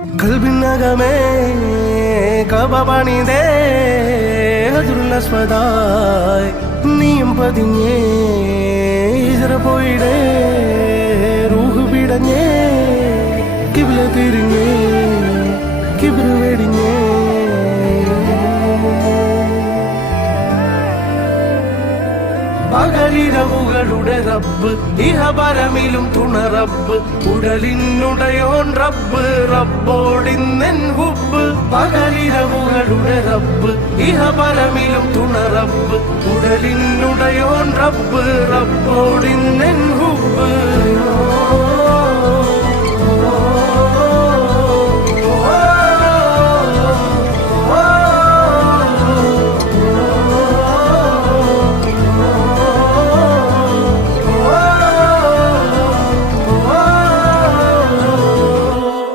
കൽബിനകമേ കബപണിതേ ഹജറുൽ നീയും പതിഞ്ഞേ ഇജറ പോയിടേ റൂഹ് പിടഞ്ഞേ കിബില തിരിഞ്ഞേ കിബിറ് വെടിഞ്ഞേ പകലിരവുകളുടെ റബ്ബ് ഇഹപരമിലും തുണ റബ്ബ് ഉടലിനുടയോൻ റബ്ബ് റബ്ബോടിന്നെൻ ഹുബ്ബ് പകലിരവുകളുടെ റബ്ബ് ഇഹപരമിലും തുണ റബ്ബ് ഉടലിനുടയോൻ റബ്ബ് റബ്ബോടിന്നെൻ ഹുബ്ബ്